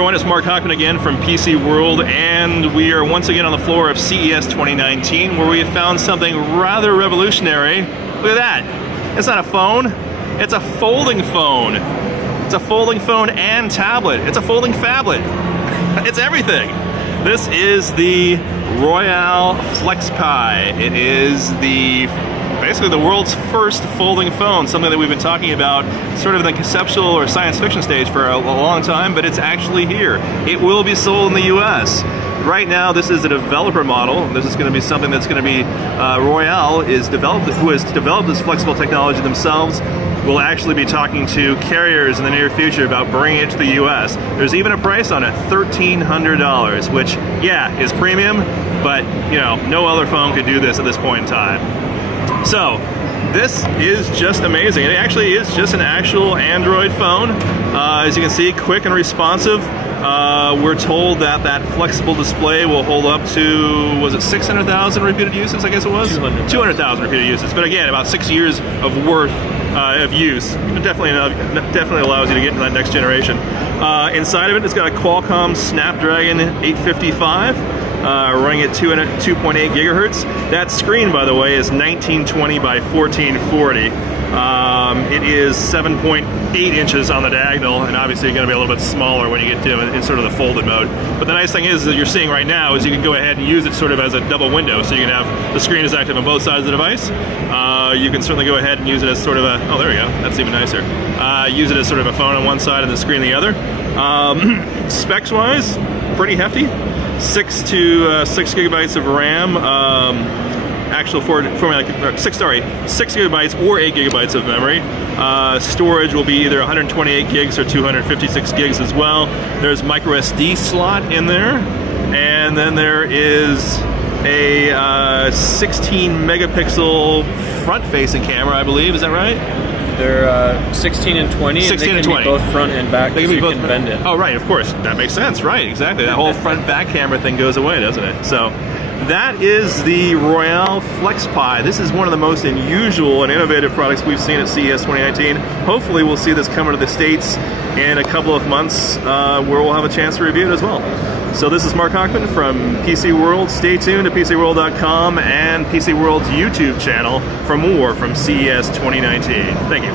everyone, it's Mark Hochman again from PC World, and we are once again on the floor of CES 2019, where we have found something rather revolutionary. Look at that. It's not a phone, it's a folding phone. It's a folding phone and tablet. It's a folding phablet. It's everything. This is the Royale FlexPi. It is basically the world's first folding phone, something that we've been talking about sort of in the conceptual or science fiction stage for a long time, but it's actually here. It will be sold in the US. Right now, this is a developer model. This is going to be something that's going to be, Royale who has developed this flexible technology themselves, will actually be talking to carriers in the near future about bringing it to the US. There's even a price on it, $1,300, which, yeah, is premium, but, you know, no other phone could do this at this point in time. So, this is just amazing. It actually is just an actual Android phone. As you can see, quick and responsive. We're told that that flexible display will hold up to, was it 600,000 repeated uses, I guess it was? 200,000 repeated uses. But again, about 6 years of worth of use. It definitely allows you to get into that next generation. Inside of it, it's got a Qualcomm Snapdragon 855. Running at 2.8 gigahertz. That screen, by the way, is 1920 by 1440. It is 7.8 inches on the diagonal, and obviously going to be a little bit smaller when you get to in sort of the folded mode. But the nice thing is that you're seeing right now is you can go ahead and use it sort of as a double window, so you can have the screen is active on both sides of the device. You can certainly go ahead and use it as sort of a, oh, there we go, that's even nicer. Use it as sort of a phone on one side and the screen the other. Specs-wise, pretty hefty. 6 gigabytes of RAM, actual 6 gigabytes or 8 gigabytes of memory. Storage will be either 128 gigs or 256 gigs as well. There's micro SD slot in there, and then there is a 16 megapixel front-facing camera, I believe. Is that right? They're 16 and 20, 16 and they and can 20. be both front and back, they so can be you both can bend it. Oh, right, of course. That makes sense, right, exactly. That whole front-back camera thing goes away, doesn't it? So, that is the Royale FlexPi. This is one of the most unusual and innovative products we've seen at CES 2019. Hopefully we'll see this coming to the States in a couple of months where we'll have a chance to review it as well. So this is Mark Hochman from PC World. Stay tuned to PCWorld.com and PC World's YouTube channel for more from CES 2019. Thank you.